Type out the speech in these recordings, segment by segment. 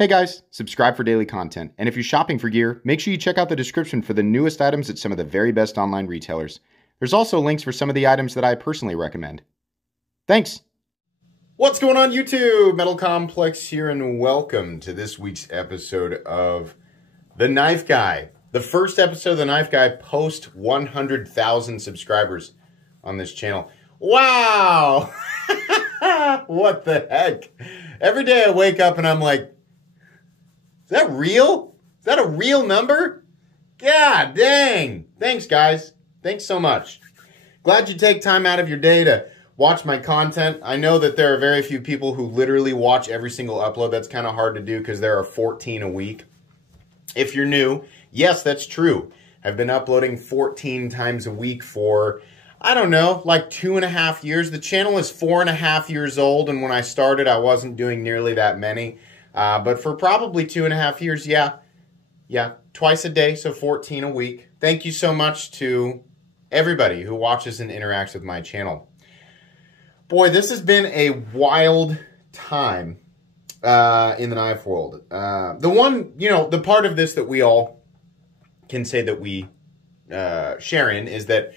Hey guys, subscribe for daily content, and if you're shopping for gear, make sure you check out the description for the newest items at some of the very best online retailers. There's also links for some of the items that I personally recommend. Thanks! What's going on YouTube? Metal Complex here, and welcome to this week's episode of The Knife Guy. The first episode of The Knife Guy post 100,000 subscribers on this channel. Wow! What the heck? Every day I wake up and I'm like, is that real? Is that a real number? God dang. Thanks, guys. Thanks so much. Glad you take time out of your day to watch my content. I know that there are very few people who literally watch every single upload. That's kind of hard to do because there are 14 a week. If you're new, yes, that's true. I've been uploading 14 times a week for, I don't know, like 2.5 years. The channel is 4.5 years old, and when I started, I wasn't doing nearly that many. But for probably 2.5 years, yeah, twice a day, so 14 a week. Thank you so much to everybody who watches and interacts with my channel. Boy, this has been a wild time in the knife world. The part of this that we all can say that we share in is that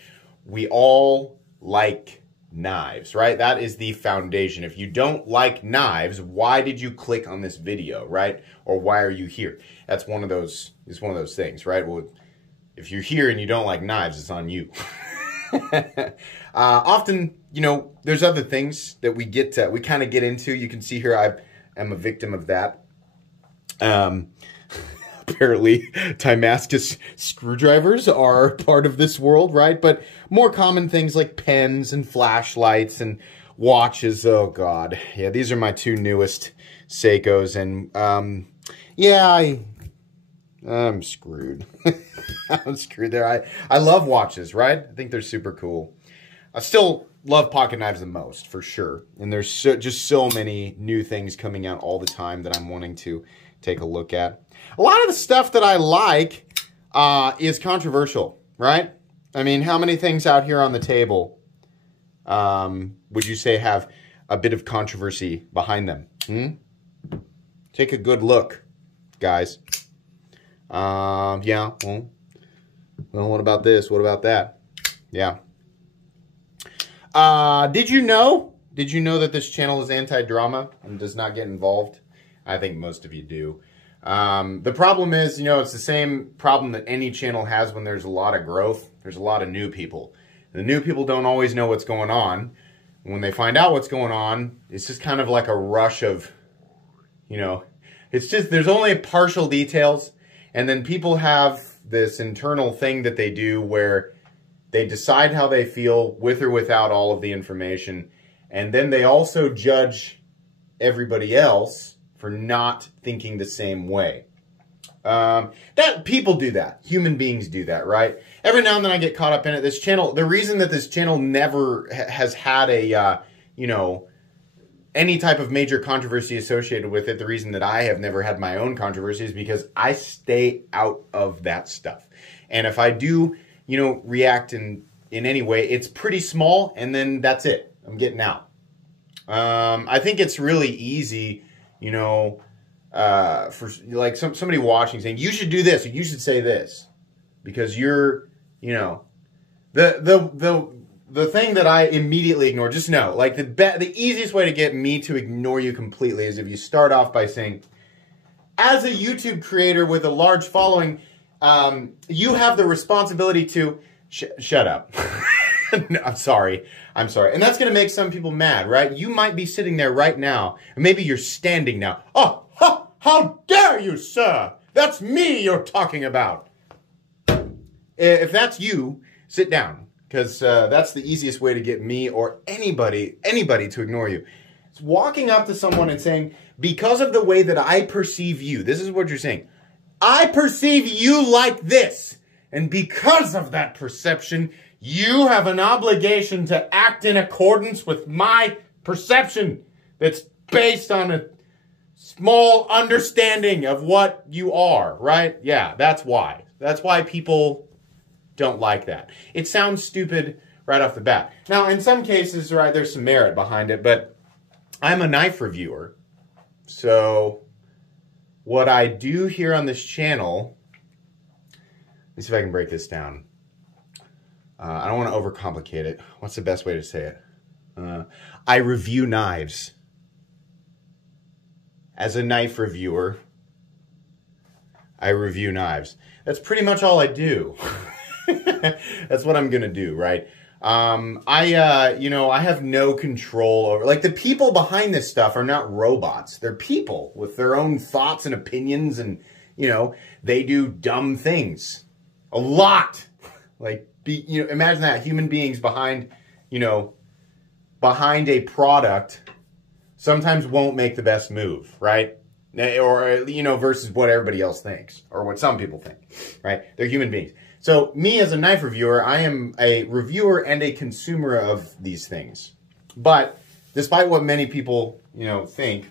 we all like knives, right? That is the foundation. If you don't like knives, why did you click on this video, right? Or why are you here? That's one of those, it's one of those things, right? Well, if you're here and you don't like knives, it's on you. Often, there's other things that we kind of get into. You can see here, I am a victim of that. Apparently, Damascus screwdrivers are part of this world, right? But more common things like pens and flashlights and watches. Oh, God. Yeah, these are my two newest Seikos. And, yeah, I'm screwed. I'm screwed there. I love watches, right? I think they're super cool. I still love pocket knives the most, for sure. And there's just so many new things coming out all the time that I'm wanting to take a look at. A lot of the stuff that I like is controversial, right? I mean, how many things out here on the table would you say have a bit of controversy behind them? Take a good look, guys. Yeah, well, what about this? What about that? Yeah. Did you know that this channel is anti-drama and does not get involved? I think most of you do. The problem is, it's the same problem that any channel has when there's a lot of growth. There's a lot of new people. And the new people don't always know what's going on. And when they find out what's going on, it's just kind of like a rush of, it's just, there's only partial details. And then people have this internal thing that they do where they decide how they feel with or without all of the information. And then they also judge everybody else for not thinking the same way. That people do that. Human beings do that, right? Every now and then I get caught up in it. This channel, the reason that this channel never has had a, any type of major controversy associated with it, the reason that I have never had my own controversy is because I stay out of that stuff. And if I do, react in any way, it's pretty small, and then that's it. I'm getting out. I think it's really easy, for like somebody watching saying, you should do this, or you should say this, because you're, the thing that I immediately ignore, just know, like the easiest way to get me to ignore you completely is if you start off by saying, as a YouTube creator with a large following, you have the responsibility to shut up. No, I'm sorry. And that's going to make some people mad, right? You might be sitting there right now, and maybe you're standing now. Oh, how dare you, sir? That's me you're talking about. If that's you, sit down, because that's the easiest way to get me or anybody to ignore you. It's walking up to someone and saying, because of the way that I perceive you, this is what you're saying. I perceive you like this, and because of that perception, you have an obligation to act in accordance with my perception that's based on a small understanding of what you are, right? Yeah, that's why. That's why people don't like that. It sounds stupid right off the bat. Now, in some cases, right, there's some merit behind it, but I'm a knife reviewer, so what I do here on this channel, let me see if I can break this down. I don't want to overcomplicate it. What's the best way to say it? I review knives. As a knife reviewer, I review knives. That's pretty much all I do. That's what I'm gonna do, right? You know, I have no control over, like, the people behind this stuff are not robots. They're people with their own thoughts and opinions, and, you know, they do dumb things. A lot. Like, you know, imagine that, human beings behind, you know, behind a product sometimes won't make the best move, right? Or, you know, versus what everybody else thinks, or what some people think, right? They're human beings. So me as a knife reviewer, I am a reviewer and a consumer of these things. But despite what many people, you know, think,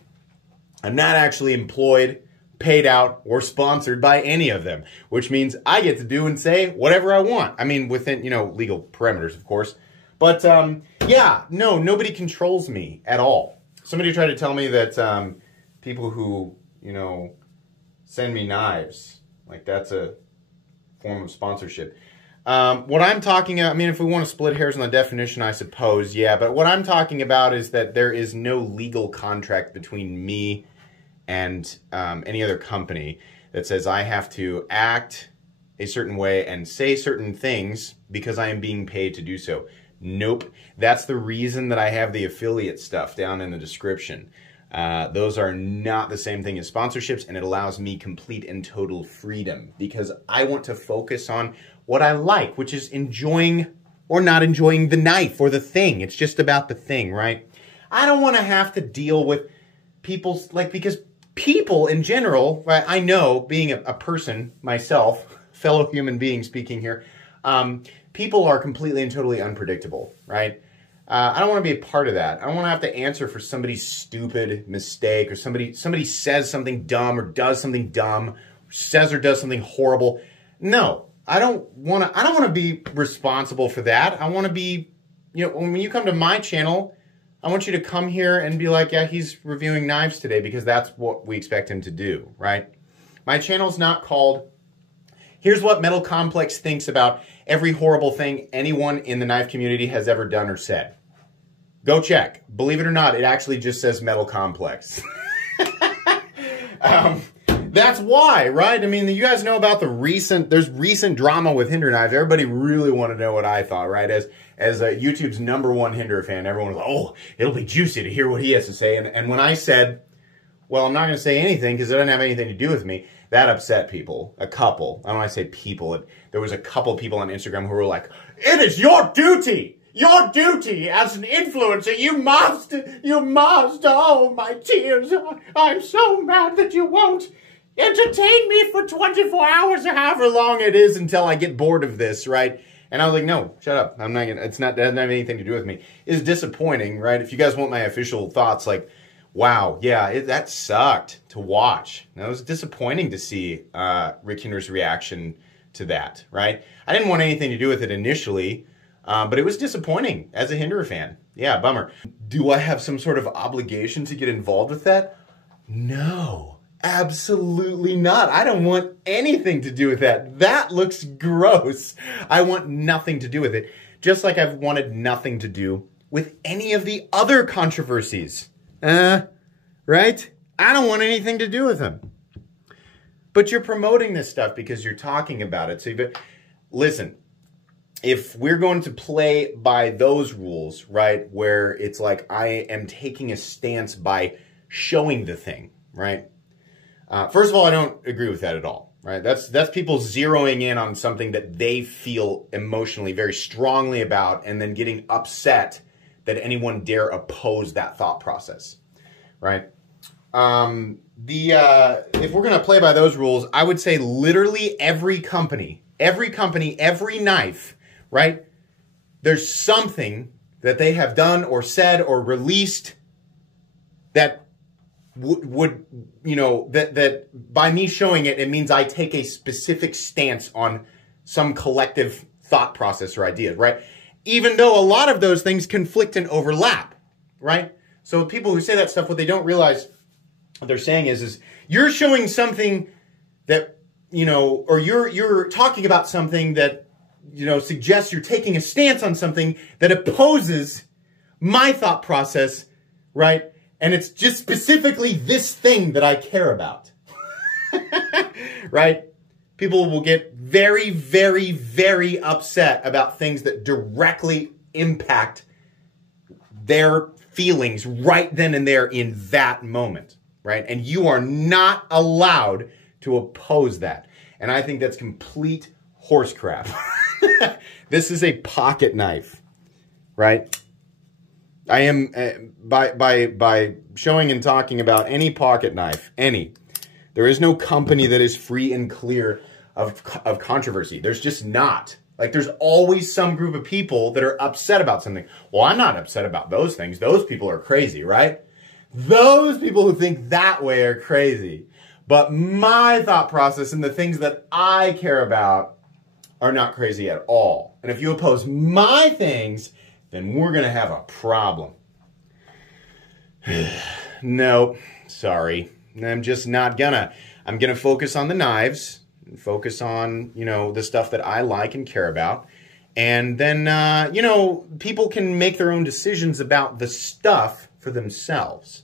I'm not actually employed, paid out, or sponsored by any of them, which means I get to do and say whatever I want. I mean, within, you know, legal parameters, of course. But yeah, no, nobody controls me at all. Somebody tried to tell me that people who, you know, send me knives, like, that's a form of sponsorship. What I'm talking about, I mean, if we want to split hairs on the definition, I suppose, yeah, but what I'm talking about is that there is no legal contract between me and any other company that says I have to act a certain way and say certain things because I am being paid to do so. Nope. That's the reason that I have the affiliate stuff down in the description. Those are not the same thing as sponsorships, and it allows me complete and total freedom because I want to focus on what I like, which is enjoying or not enjoying the knife or the thing. It's just about the thing, right? I don't want to have to deal with people's, like, because people in general, right, I know, being a person myself, fellow human being speaking here, people are completely and totally unpredictable, right? I don't want to be a part of that. I don't want to have to answer for somebody's stupid mistake, or somebody says something dumb or does something dumb, or says or does something horrible. No, I don't want to be responsible for that. I want to be, you know, when you come to my channel, I want you to come here and be like, yeah, he's reviewing knives today because that's what we expect him to do, right? My channel's not called, here's what Metal Complex thinks about every horrible thing anyone in the knife community has ever done or said. Go check. Believe it or not, it actually just says Metal Complex. That's why, right? I mean, you guys know about there's recent drama with Hinder knives. Everybody really wanted to know what I thought, right? As YouTube's #1 Hinder fan, everyone was like, oh, it'll be juicy to hear what he has to say. And when I said, well, I'm not going to say anything because it doesn't have anything to do with me, that upset people. A couple. I don't want to say people. There was a couple people on Instagram who were like, it is your duty as an influencer. You must, oh, my tears. I'm so mad that you won't entertain me for 24 hours or however long it is until I get bored of this, right? And I was like, no, shut up. I'm not gonna, it doesn't have anything to do with me. It's disappointing, right? If you guys want my official thoughts, like, wow, yeah, that sucked to watch. That was disappointing to see Rick Hinder's reaction to that, right? I didn't want anything to do with it initially, but it was disappointing as a Hinder fan. Yeah, bummer. Do I have some sort of obligation to get involved with that? No, absolutely not. I don't want anything to do with that. That looks gross. I want nothing to do with it, just like I've wanted nothing to do with any of the other controversies. Right? I don't want anything to do with them. But you're promoting this stuff because you're talking about it. So listen, if we're going to play by those rules, right, where it's like I am taking a stance by showing the thing, right? First of all, I don't agree with that at all, right? That's people zeroing in on something that they feel emotionally very strongly about and then getting upset that anyone dare oppose that thought process, right? If we're going to play by those rules, I would say literally every company, every knife, right? There's something that they have done or said or released that would you know, that by me showing it, it means I take a specific stance on some collective thought process or ideas, right? Even though a lot of those things conflict and overlap, right? So people who say that stuff, what they don't realize what they're saying is you're showing something that, you know, or you're talking about something that, you know, suggests you're taking a stance on something that opposes my thought process, right? And it's just specifically this thing that I care about, right? People will get very, very, very upset about things that directly impact their feelings right then and there in that moment, right? And you are not allowed to oppose that. And I think that's complete horse crap. This is a pocket knife, right? I am, by showing and talking about any pocket knife, there is no company that is free and clear of controversy. There's just not. Like, there's always some group of people that are upset about something. Well, I'm not upset about those things. Those people are crazy, right? Those people who think that way are crazy. But my thought process and the things that I care about are not crazy at all. And if you oppose my things, then we're going to have a problem. No, sorry. I'm just not gonna. I'm going to focus on the knives, focus on, you know, the stuff that I like and care about. And then, you know, people can make their own decisions about the stuff for themselves.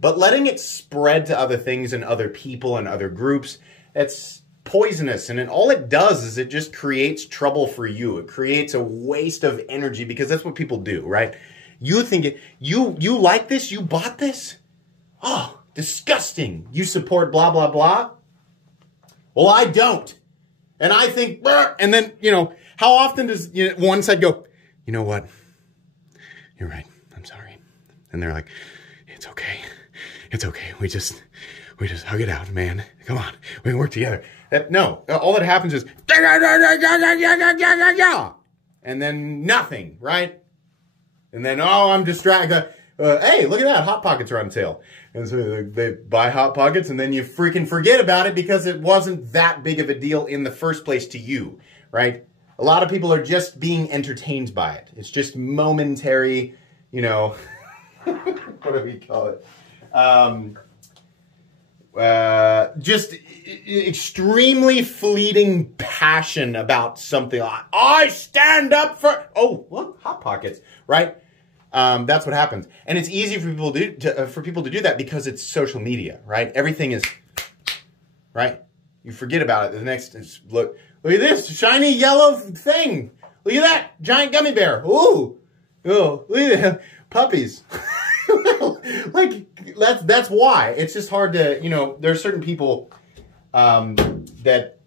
But letting it spread to other things and other people and other groups, it's poisonous. And all it does is it just creates trouble for you. It creates a waste of energy, because that's what people do, right? You think you like this? You bought this? Oh, disgusting. You support blah, blah, blah. Well, I don't. And I think, and then, you know, how often does one side go, you know what? You're right. I'm sorry. And they're like, it's okay. It's okay. We just hug it out, man. Come on. We can work together. No, all that happens is, and then nothing, right? And then, oh, I'm distracted. Hey, look at that. Hot Pockets are on sale. And so they buy Hot Pockets, and then you freaking forget about it because it wasn't that big of a deal in the first place to you, right? A lot of people are just being entertained by it. It's just momentary, you know, what do we call it? Just extremely fleeting passion about something. I stand up for, oh, look, Hot Pockets, right? That's what happens. And it's easy for people to do that because it's social media, right? Everything is, right? You forget about it. The next is, look at this shiny yellow thing. Look at that giant gummy bear. Ooh, oh, look at that. Puppies. Like, that's why. It's just hard to, you know, there are certain people that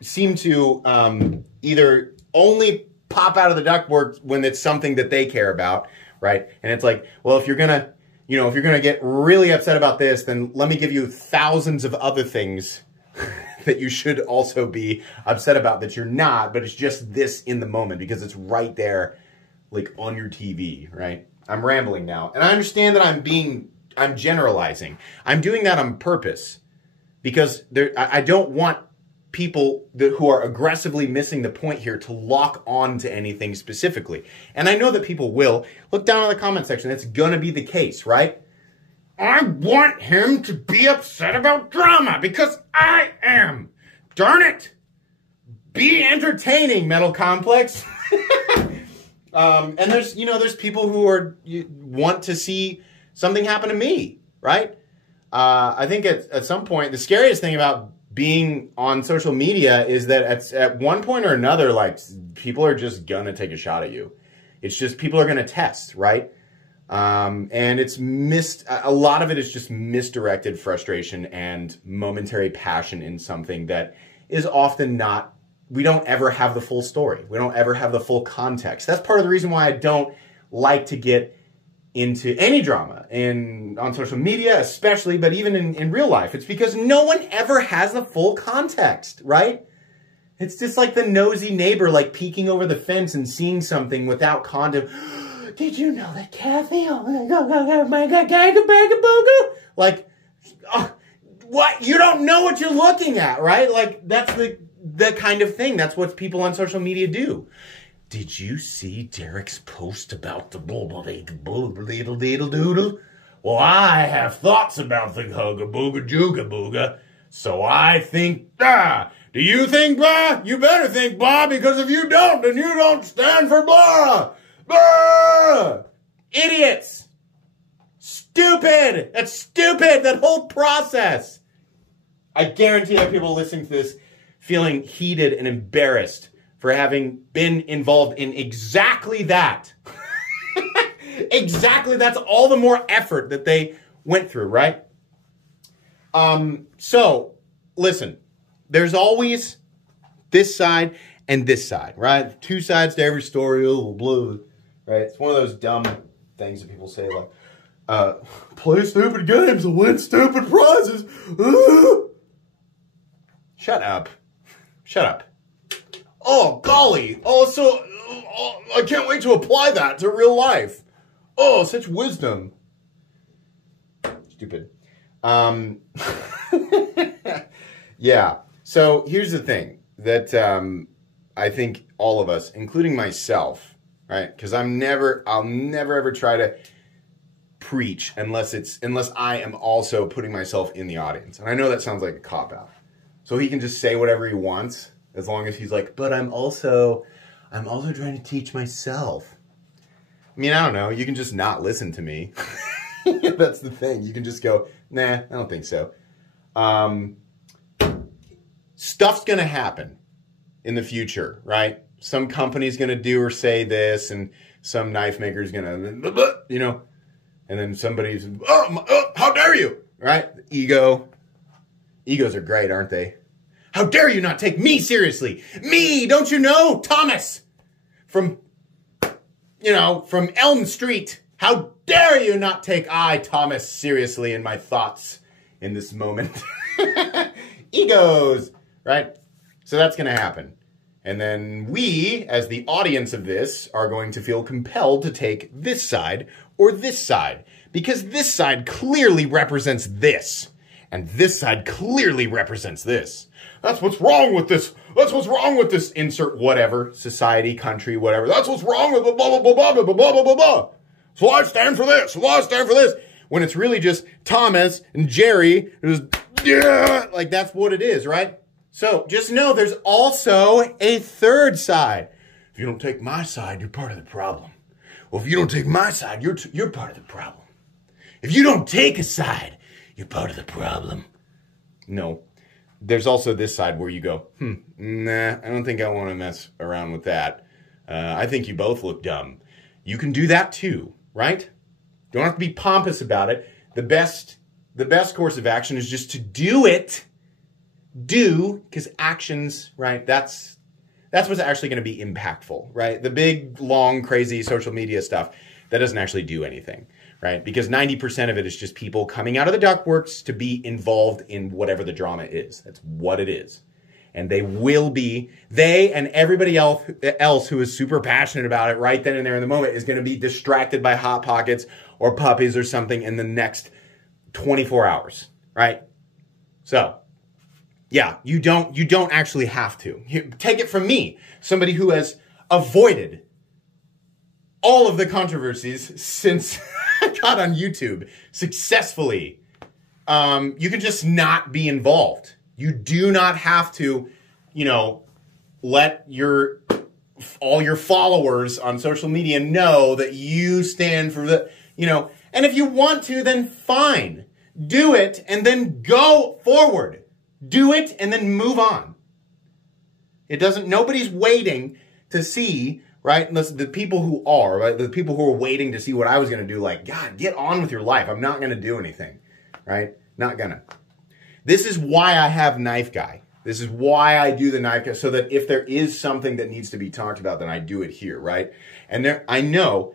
seem to either only pop out of the ductwork when it's something that they care about, right? And it's like, well, if you're gonna, you know, if you're gonna get really upset about this, then let me give you thousands of other things that you should also be upset about that you're not, but it's just this in the moment because it's right there, like on your TV, right? I'm rambling now. And I understand that I'm generalizing. I'm doing that on purpose because I don't want people who are aggressively missing the point here to lock on to anything specifically. And I know that people will. Look down in the comment section. That's going to be the case, right? I want him to be upset about drama because I am. Darn it. Be entertaining, Metal Complex. And there's people who want to see something happen to me, right? I think at some point, the scariest thing about being on social media is that at one point or another, like, people are just gonna take a shot at you. It's just, people are gonna test, right? And a lot of it is just misdirected frustration and momentary passion in something that is often not. We don't ever have the full story. We don't ever have the full context. That's part of the reason why I don't like to get into any drama on social media especially, but even in real life. It's because no one ever has the full context, right? It's just like the nosy neighbor, like peeking over the fence and seeing something without context. Did you know that Kathy? Oh my God, like, what? You don't know what you're looking at, right? Like, that's the kind of thing. That's what people on social media do. Did you see Derek's post about the doodle? well, I have thoughts about the hugga booga juga booga, so I think blah. Do you think blah? You better think blah, because if you don't, then you don't stand for blah. Blah! Idiots! Stupid! That's stupid, that whole process. I guarantee that people listening to this feeling heated and embarrassed for having been involved in exactly that. Exactly, that's all the more effort that they went through, right? So, listen, there's always this side and this side, right? Two sides to every story, oh, blue, right? It's one of those dumb things that people say, like, play stupid games and win stupid prizes. Shut up. Shut up. Oh, golly. Oh, so I can't wait to apply that to real life. Oh, such wisdom. Stupid. Yeah. So here's the thing that I think all of us, including myself, right? Because I'll never ever try to preach unless I am also putting myself in the audience. And I know that sounds like a cop-out. So he can just say whatever he wants as long as he's like, but I'm also trying to teach myself. I mean, I don't know. You can just not listen to me. That's the thing. You can just go, nah, I don't think so. Stuff's going to happen in the future, right? Some company's going to do or say this, and some knife maker's going to, you know, and then somebody's, oh, how dare you, right? Egos are great, aren't they? How dare you not take me seriously? Me, don't you know? Thomas from Elm Street. How dare you not take I, Thomas, seriously in my thoughts in this moment? Egos, right? So that's going to happen. And then we, as the audience of this, are going to feel compelled to take this side or this side. Because this side clearly represents this. And this side clearly represents this. That's what's wrong with this. That's what's wrong with this insert whatever, society, country, whatever. That's what's wrong with blah, blah, blah, blah, blah, blah, blah, blah, blah. So I stand for this. So I stand for this. When it's really just Thomas and Jerry. Yeah, like that's what it is, right? So just know there's also a third side. If you don't take my side, you're part of the problem. Well, if you don't take my side, you're part of the problem. If you don't take a side, you're part of the problem. No. There's also this side where you go, nah, I don't think I want to mess around with that. I think you both look dumb. You can do that too, right? Don't have to be pompous about it. The best course of action is just to do it. Because actions, right? That's what's actually going to be impactful, right? The big, long, crazy social media stuff, that doesn't actually do anything, right? Because 90% of it is just people coming out of the ductworks to be involved in whatever the drama is. That's what it is. And they and everybody else who is super passionate about it right then and there in the moment is going to be distracted by Hot Pockets or puppies or something in the next 24 hours, right? So, yeah, you don't actually have to. Take it from me, somebody who has avoided all of the controversies since I got on YouTube successfully. You can just not be involved. You do not have to, let all your followers on social media know that you stand for the, and if you want to, then fine. Do it and then go forward. Do it and then move on. Nobody's waiting to see, right? Unless the people who are, right? The people who are waiting to see what I was going to do, like, God, get on with your life. I'm not going to do anything, right? Not gonna. This is why I have Knife Guy. This is why I do the Knife Guy, so that if there is something that needs to be talked about, then I do it here, right? And I know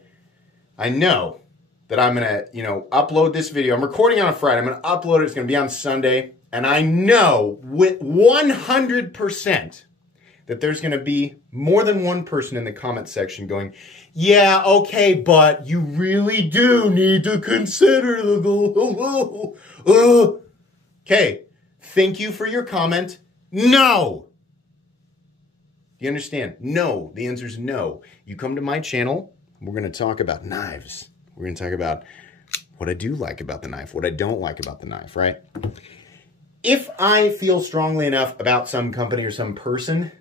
that I'm gonna, upload this video. I'm recording on a Friday. I'm gonna upload it. It's gonna be on Sunday. And I know with 100% that there's going to be more than one person in the comment section going, yeah, okay, but you really do need to consider the... Okay, thank you for your comment. No! Do you understand? No. The answer is no. You come to my channel, we're going to talk about knives. We're going to talk about what I do like about the knife, what I don't like about the knife, right? If I feel strongly enough about some company or some person,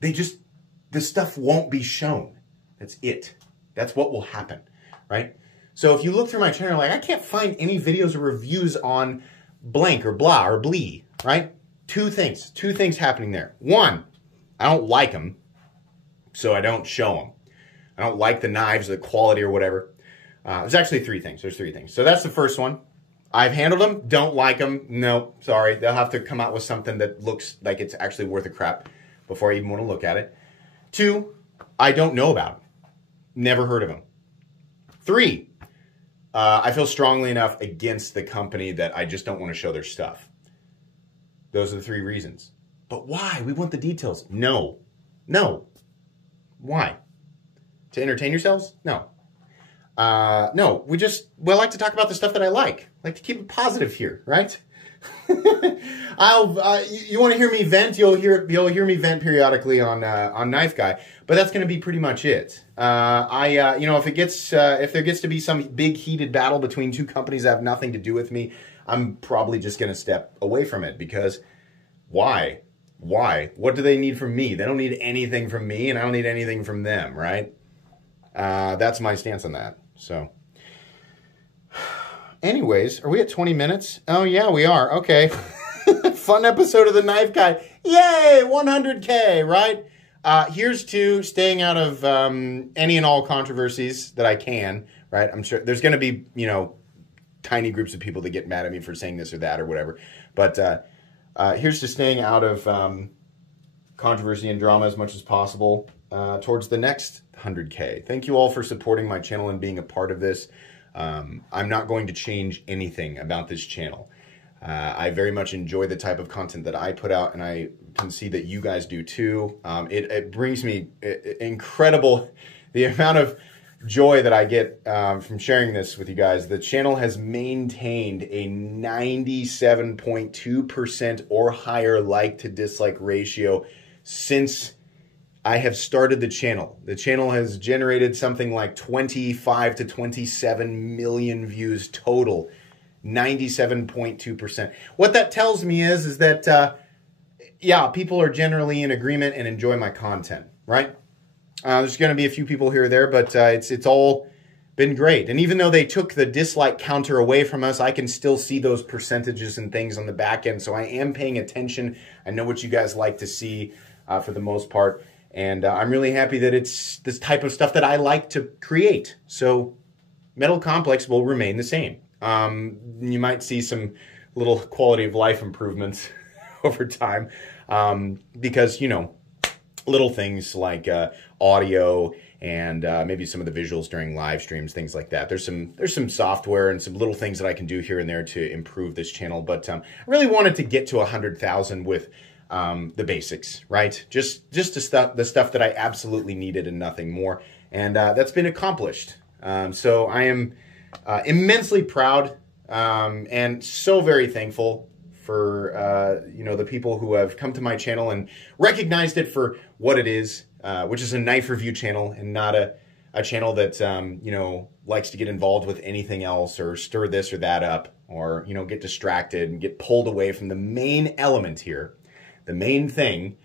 the stuff won't be shown. That's it. That's what will happen, right? So if you look through my channel, like, I can't find any videos or reviews on blank or blah or blee, right? Two things happening there. One, I don't like them, so I don't show them. I don't like the knives, the quality or whatever. There's actually three things. There's three things. So that's the first one. I've handled them, don't like them. No, sorry. They'll have to come out with something that looks like it's actually worth a crap before I even want to look at it. Two, I don't know about them. Never heard of them. Three, I feel strongly enough against the company that I just don't want to show their stuff. Those are the three reasons. But why? We want the details. No. No. Why? To entertain yourselves? No. No, we like to talk about the stuff that I like. I like to keep it positive here, right? You want to hear me vent? You'll hear me vent periodically on Knife Guy, but that's going to be pretty much it. If there gets to be some big heated battle between two companies that have nothing to do with me, I'm probably just going to step away from it, because why? Why? What do they need from me? They don't need anything from me, and I don't need anything from them, right? That's my stance on that. So, anyways, are we at 20 minutes? Oh, yeah, we are. Okay. Fun episode of the Knife Guy. Yay! 100K, right? Here's to staying out of any and all controversies that I can, right? I'm sure there's going to be, tiny groups of people that get mad at me for saying this or that or whatever. But here's to staying out of controversy and drama as much as possible towards the next 100K. Thank you all for supporting my channel and being a part of this. I'm not going to change anything about this channel. I very much enjoy the type of content that I put out, and I can see that you guys do too. It brings me incredible, the amount of joy that I get from sharing this with you guys. The channel has maintained a 97.2% or higher like to dislike ratio since I have started the channel. The channel has generated something like 25 to 27 million views total. 97.2%. What that tells me is that, yeah, people are generally in agreement and enjoy my content, right? There's going to be a few people here or there, but it's all been great. And even though they took the dislike counter away from us, I can still see those percentages and things on the back end. So I am paying attention. I know what you guys like to see for the most part. And I'm really happy that it's this type of stuff that I like to create. So Metal Complex will remain the same. You might see some little quality of life improvements over time because, little things like audio and maybe some of the visuals during live streams, things like that. There's some software and some little things that I can do here and there to improve this channel. But I really wanted to get to 100,000 with the basics, right? Just the stuff that I absolutely needed and nothing more. And that's been accomplished. So I am immensely proud and so very thankful for the people who have come to my channel and recognized it for what it is, which is a knife review channel and not a channel that likes to get involved with anything else or stir this or that up or get distracted and get pulled away from the main element here, the main thing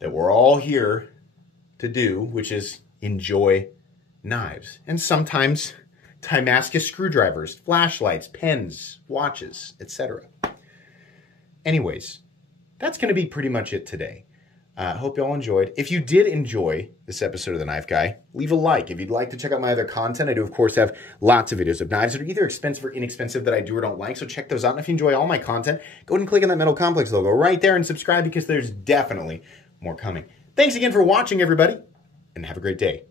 that we're all here to do, which is enjoy knives and sometimes Damascus screwdrivers, flashlights, pens, watches, etc. Anyways, that's going to be pretty much it today. Hope you all enjoyed. If you did enjoy this episode of The Knife Guy, leave a like. If you'd like to check out my other content, I do, of course, have lots of videos of knives that are either expensive or inexpensive that I do or don't like, so check those out. And if you enjoy all my content, go ahead and click on that Metal Complex logo right there and subscribe because there's definitely more coming. Thanks again for watching, everybody, and have a great day.